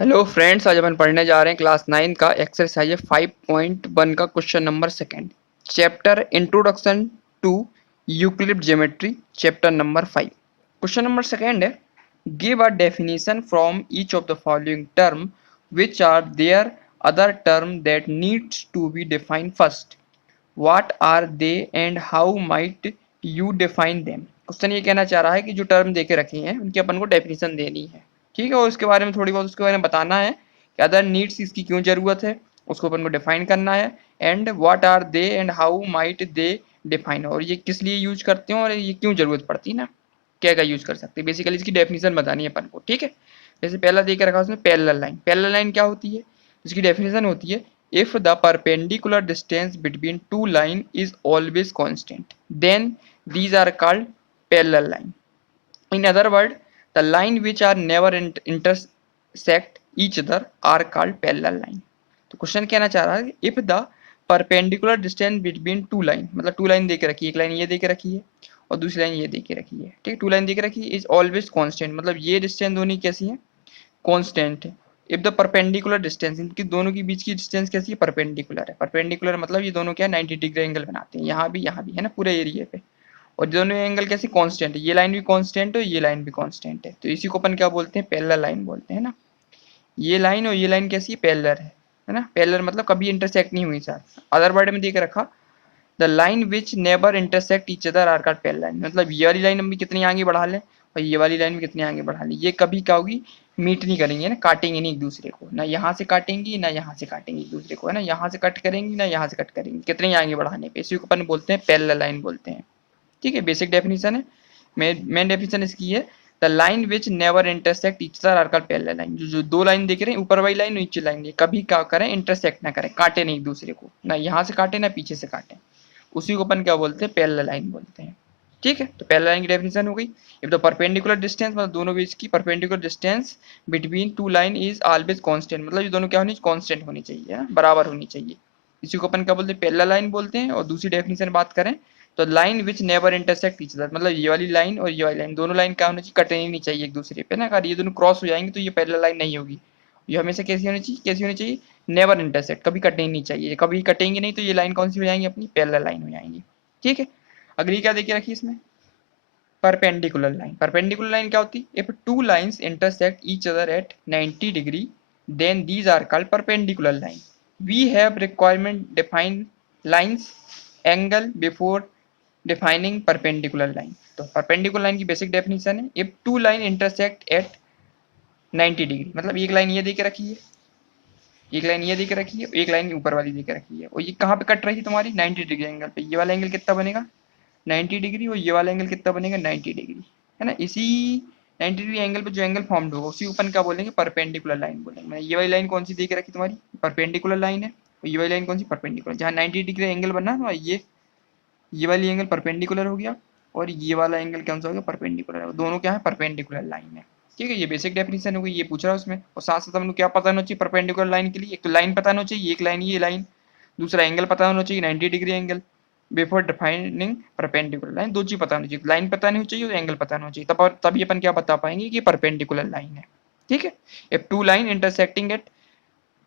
Hello friends, आज अपन पढ़ने जा रहे हैं क्लास 9 का एक्सरसाइज 5.1 का question number second, chapter introduction to Euclid geometry, chapter number 5। Question number second है, give a definition from each of the following term which are there other term that needs to be defined first, what are they and how might you define them. Question ये कहना चाह रहा है कि जो term देके रखे हैं उनकी अपन को डेफिनेशन देनी है, ठीक है, और उसके बारे में थोड़ी बहुत उसके बारे में बताना है कि अदर नीड्स इसकी क्यों जरूरत है, उसको अपन को डिफाइन करना है, and what are they and how might they define, और ये किस लिए यूज करते हैं और ये क्यों जरूरत पड़ती है ना, क्या क्या यूज कर सकते हैं, बेसिकली इसकी डेफिनेशन बतानी है अपन को, ठीक है। जैसे पहला देकर रखा उसमें पैरेलल लाइन। पैरेलल लाइन क्या होती है, इसकी डेफिनेशन होती है, if the perpendicular distance between two line is always constant, then these are called parallel line. In other words, the line which are never intersect each other are called parallel line. तो question कहना चाह रहा है if the perpendicular distance between two line, मतलब to line देके रखी है, एक लाइन ये देके रखी है और दूसरी लाइन ये देके रखी है, ठीक है, टू लाइन देके रखी है, इज ऑलवेज कांस्टेंट, मतलब ये डिस्टेंस दोनों कैसी है, कांस्टेंट है। इफ द परपेंडिकुलर डिस्टेंस, इनकी दोनों के बीच की डिस्टेंस कैसी है, परपेंडिकुलर है। परपेंडिकुलर मतलब ये दोनों क्या है, 90 डिग्री एंगल बनाते हैं, यहाँ भी है ना, पूरे एरिया पे। और दोनों एंगल कैसे, कांस्टेंट है, ये लाइन भी कांस्टेंट है, ये लाइन भी कांस्टेंट है, तो इसी को अपन क्या बोलते हैं, पैरेलल लाइन बोलते हैं ना। ये लाइन और ये लाइन कैसी है, पैरेलल है ना। पैरेलल मतलब कभी इंटरसेक्ट नहीं हुई साथ। अदर वर्ड में देख रखा, the line which never intersect each other are called parallel line, मतलब ये वाली लाइन हम भी कितनी आगे बढ़ा लें और ये वाली लाइन भी कितनी आगे बढ़ा लें, ये कभी क्या होगी, मीट नहीं करेंगे ना, काटेंगे नहीं एक दूसरे को, ना यहाँ से काटेंगी ना यहाँ से काटेंगे एक दूसरे को, है ना, यहाँ से कट करेंगी ना यहाँ से कट करेंगी, कितने ही आगे बढ़ाने पे, इसी को अपन बोलते हैं पैरेलल लाइन बोलते हैं, ठीक है। बेसिक डेफिनेशन है, मेन डेफिनेशन इसकी है, the line which never intersect each other are called parallel line. जो दो लाइन देख रहे हैं, ऊपर वाली लाइन नीचे लाइन, ये कभी क्या करें, इंटरसेक्ट ना करें, काटे नहीं एक दूसरे को, ना यहाँ से काटे ना पीछे से काटे, उसी को अपन क्या बोलते हैं, पैरेलल लाइन बोलते हैं, ठीक है। तो पैरेलल लाइन की डेफिनेशन हो गई, इफ द परपेंडिकुलर डिस्टेंस, मतलब दोनों बीच की perpendicular distance between two line is always constant, मतलब ये दोनों क्या होनी, कांस्टेंट होनी चाहिए, है बराबर होनी चाहिए, इसी को अपन क्या बोलते हैं, पैरेलल लाइन बोलते हैं। और दूसरी डेफिनेशन बात करें तो line which never intersect each other, मतलब ये वाली लाइन और ये वाली लाइन, दोनों लाइन क्या होनी चाहिए, कटनी नहीं चाहिए एक दूसरे पे ना, अगर ये दोनों क्रॉस हो जाएंगे तो ये पैरेलल लाइन नहीं होगी। ये हमेशा कैसी होनी चाहिए, कैसी होनी चाहिए, नेवर इंटरसेक्ट, कभी कटनी नहीं चाहिए, कभी कटेंगे नहीं तो ये लाइन कौन सी हो जाएंगी, अपनी पैरेलल लाइन हो जाएंगी, ठीक है। अगली क्या देखिए रखी इसमें, परपेंडिकुलर लाइन। परपेंडिकुलर लाइन क्या होती है, if two lines intersect each other at 90 degree then these are called perpendicular line. We have requirement define lines angle before defining perpendicular line. तो परपेंडिकुलर लाइन की बेसिक डेफिनेशन है, if two line intersect at 90 degree, मतलब एक line ये देके रखी है, एक लाइन ये देके रखी है, एक लाइन ऊपर वाली देके रखी है, और ये कहाँ पे कट रही है तुम्हारी, 90 डिग्री एंगल पे। ये वाला एंगल कितना बनेगा, 90 डिग्री, और ये वाला एंगल कितना बनेगा, 90 डिग्री, है ना। इसी 90 डिग्री एंगल पे जो एंगल फॉर्म्ड होगा उसी अपन क्या बोलेंगे, परपेंडिकुलर लाइन बोलेंगे। ये वाली लाइन कौन सी देके रखी तुम्हारी, परपेंडिकुलर लाइन है, और ये वाली लाइन कौन सी, परपेंडिकुलर, जहाँ 90 डिग्री एंगल बना है ये वाली एंगल परपेंडिकुलर हो गया, और ये वाला एंगल कौन सा हो गया, परपेंडिकुलर, दोनों क्या है, परपेंडिकुलर लाइन है, ठीक है। ये बेसिक डेफिनेशन हो गई, ये पूछ रहा है उसमें, और साथ साथ हमको क्या पता होना चाहिए परपेंडिकुलर लाइन के लिए, एक तो लाइन पता होना चाहिए, एक लाइन ये लाइन, दूसरा एंगल पता होना चाहिए 90 degree angle before defining perpendicular line. दो चीज पता होनी चाहिए, लाइन पता नहीं चाहिए और एंगल पता होना चाहिए, तब तभी अपन क्या बता पाएंगे कि परपेंडिकुलर लाइन है, ठीक है। If two line intersecting at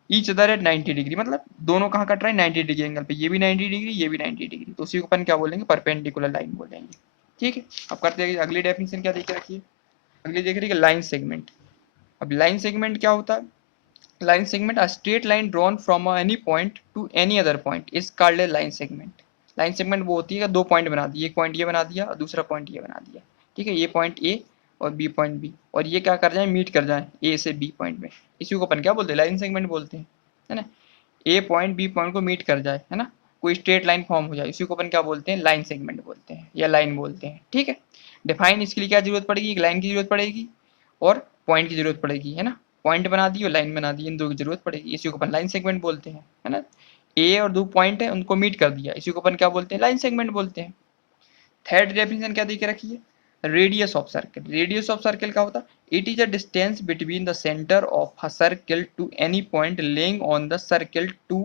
each other at 90 degree, मतलब दोनों कहाँ कट रहे हैं, 90 डिग्री एंगल पे, ये भी 90 डिग्री ये भी 90 डिग्री, तो उसी को अपन क्या बोलेंगे, परपेंडिकुलर लाइन बोलेंगे, ठीक है। अब करते हैं अगली डेफिनेशन, क्या देख रखिए, अगली देख रही है लाइन सेगमेंट। अब लाइन सेगमेंट क्या होता है, line segment a straight line drawn from any point two any other point is called a line segment. Line segment वो होती है कि दो पॉइंट बना दिए, एक पॉइंट ये बना दिया और दूसरा पॉइंट ये बना दिया, ठीक है, ये पॉइंट ए और बी पॉइंट बी, और ये क्या कर जाए, मीट कर जाए ए से बी पॉइंट में, इसी को अपन क्या बोलते हैं, लाइन सेगमेंट बोलते हैं, है ना। ए पॉइंट बी पॉइंट को मीट कर जाए, है ना, कोई स्ट्रेट लाइन फॉर्म हो जाए, इसी को अपन क्या बोलते हैं, लाइन सेगमेंट बोलते हैं या लाइन बोलते हैं, ठीक है। डिफाइन इसके लिए क्या जरूरत पड़ेगी, एक लाइन की जरूरत पड़ेगी और पॉइंट की जरूरत पड़ेगी, है ना, पॉइंट बना दी और लाइन बना दी, इन दो की जरूरत पड़ेगी, इसी को अपन लाइन सेगमेंट बोलते हैं, है ना। ए और दो पॉइंट है उनको मीट कर दिया, इसी को अपन क्या बोलते हैं, लाइन सेगमेंट बोलते हैं। थर्ड डेफिनेशन क्या देके रखी है, radius of circle. Radius of circle क्या होता है, it is a distance between the centre of a circle to any point lying on the circle to,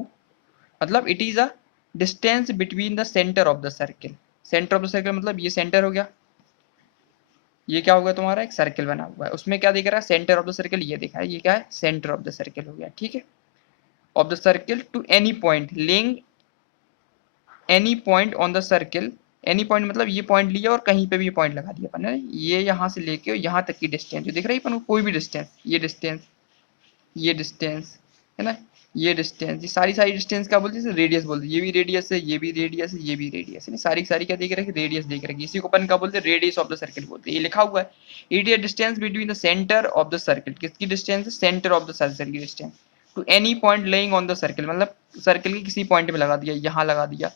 मतलब it is a distance between the centre of the circle. Centre of the circle मतलब ये centre हो गया, ये क्या होगा तुम्हारा, एक सर्कल बना हुआ है, उसमें क्या दिख रहा है, सेंटर ऑफ द सर्कल ये दिखा है, ये क्या है, सेंटर ऑफ द सर्कल हो गया, ठीक है। Off the circle to any point, lying any point on the circle, any point मतलब ये पॉइंट लिया और कहीं पे भी ये पॉइंट लगा दिया अपन ने, ये यहाँ से लेके यहाँ तक की डिस्टेंस जो दिख रही है अपन को, कोई भी डिस्टेंस, ये डिस्टेंस, ये डिस्टेंस है ना, ये डिस्टेंस, ये सारी सारी डिस्टेंस क्या बोलते हैं, रेडियस बोलते हैं, ये भी रेडियस है, ये भी रेडियस है, ये भी रेडियस है, सारी सारी क्या देख रहे हैं, रेडियस देख रहे हैं, इसी को अपन क्या बोलते हैं, रेडियस ऑफ द सर्कल बोलते हैं। ये लिखा हुआ है, it is distance between the centre of the circle, किसकी डिस्टेंस है, सेंटर ऑफ द सर्कल की distance, to any point lying on the circle, मतलब सर्कल के किसी पॉइंट पे लगा दिया, यहाँ लगा दिया,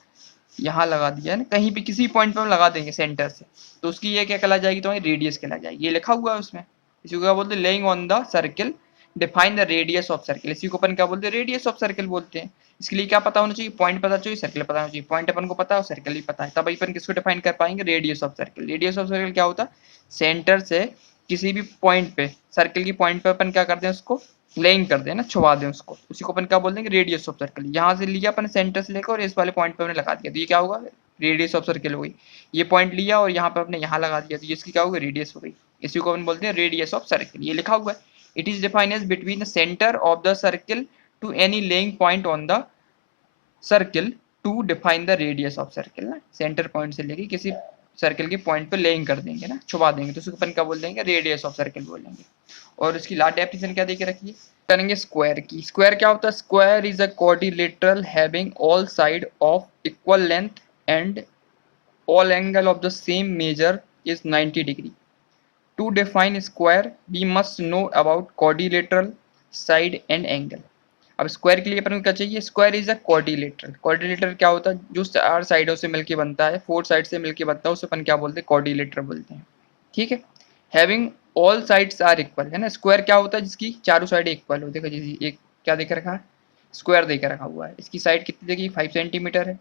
यहाँ लगा दिया है ना, कहीं भी किसी पॉइंट पे हम लगा देंगे सेंटर से, तो उसकी ये क्या कहला जाएगी, तुम्हारी रेडियस कहला जाएगी, ये लिखा हुआ है उसमें, इसी को क्या बोलते हैं, laying on the circle define the radius of circle, इसी को अपन क्या बोलते हैं, रेडियस ऑफ सर्कल बोलते हैं। इसके लिए क्या पता होना चाहिए, पॉइंट पता चाहिए, सर्कल पता होना चाहिए, पॉइंट अपन को पता है और सर्कल भी पता है, तब अपन किसको डिफाइन कर पाएंगे, radius of circle. Radius of circle क्या होता है, सेंटर से किसी भी पॉइंट पे, सर्कल की पॉइंट पे अपन क्या करते हैं, उसको लेइंग कर दें ना, छुपा दें उसको, उसी को अपन क्या बोल देंगे, रेडियस ऑफ सर्कल। यहाँ से लिया अपन सेंटर से लेकर और इस वाले पॉइंट पे हमने लगा दिया, तो ये क्या होगा, रेडियस ऑफ सर्कल हो गई। ये पॉइंट लिया और यहाँ पे अपने यहाँ लगा दिया, तो इसकी क्या होगी, रेडियस हो गई, इसी को अपन बोलते हैं रेडियस ऑफ सर्कल, ये लिखा हुआ है। It is defined as between the centre of the circle to any lying point on the circle to define the radius of circle ना, सेंटर पॉइंट से लेके किसी सर्कल के पॉइंट पे लेइंग कर देंगे ना, छुपा देंगे, तो उसको अपन क्या बोल देंगे, रेडियस ऑफ सर्कल बोलेंगे। और इसकी लास्ट डेफिनेशन क्या देके रखिए, करेंगे स्क्वायर की। स्क्वायर क्या होता है, square is a quadrilateral having all side of equal length and all angle of the same measure is 90 degree. To define square, we must know about quadrilateral side and angle. अब square के लिए अपन को क्या चाहिए, square is a quadrilateral. Quadrilateral क्या होता है, जो 4 साइडों से मिलके बनता है, 4 साइड से मिलके बनता है, उसे अपन क्या बोलते हैं, क्वाड्रिलेटरल बोलते हैं, ठीक है। Having all sides are equal, है ना, स्क्वायर क्या होता है, जिसकी चारों साइड इक्वल हो, देखो जी एक क्या देख रखा है, स्क्वायर देख रखा हुआ है, इसकी साइड कितनी देखिए 5 सेंटीमीटर है,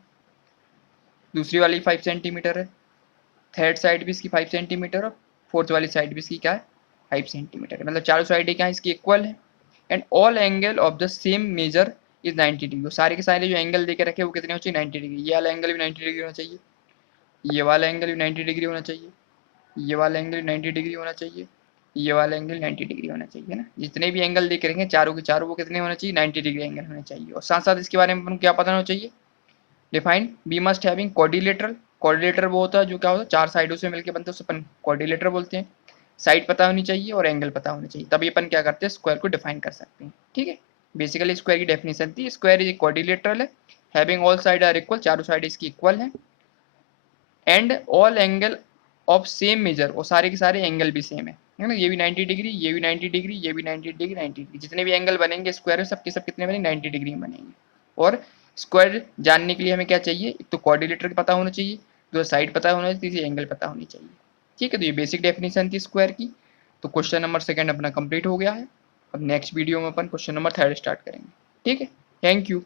दूसरी वाली 5 सेंटीमीटर है, थर्ड साइड भी इसकी 5 सेंटीमीटर और फोर्थ वाली साइड भी इसकी क्या है, 5 सेंटीमीटर है, मतलब चारों साइड क्या है इसकी इक्वल है। And all angle of the same measure is 90 degree, सारे के सारे जो एंगल देके रखे वो कितने होने चाहिए, 90 डिग्री। ये वाला एंगल भी 90 डिग्री होना चाहिए, ये वाला एंगल भी 90 डिग्री होना चाहिए, ये वाला एंगल भी 90 डिग्री होना चाहिए, ये वाला एंगल 90 डिग्री होना चाहिए ना, जितने भी एंगल देख रखे हैं चारों के चारों वो कितने होना चाहिए, 90 डिग्री एंगल होना चाहिए। और साथ साथ इसके बारे में अपन को क्या पता होना चाहिए, define be must having quadrilateral. Quadrilateral वो होता है जो क्या होता है, 4 साइडों से मिलकर बनता है, उसे अपन क्वाड्रिलेटर बोलते हैं। साइड पता होनी चाहिए और एंगल पता होना चाहिए, तभी अपन क्या करते हैं, स्क्वायर को डिफाइन कर सकते हैं, ठीक है। बेसिकली स्क्वायर की डेफिनेशन थी, स्क्वायर इज क्वाड्रिलेटरल है, having all side are equal, चारों साइड इसकी इक्वल है, and all angle of same measure, और सारे के सारे एंगल भी सेम है ना, ये भी 90 डिग्री, ये भी 90 डिग्री, ये भी 90 डिग्री, 90 डिग्री, जितने भी एंगल बनेंगे स्क्वायर में सबके सब कितने बनेंगे, 90 डिग्री में बनेंगे। और स्क्वायर जानने के लिए हमें क्या चाहिए, एक तो क्वाड्रिलेटर पता होना चाहिए, दो साइड पता होना चाहिए, तीसरी एंगल पता होनी चाहिए, ठीक है। तो ये बेसिक डेफिनेशन थी स्क्वायर की। तो क्वेश्चन नंबर 2 अपना कंप्लीट हो गया है। अब नेक्स्ट वीडियो में अपन क्वेश्चन नंबर 3 स्टार्ट करेंगे, ठीक है। Thank you.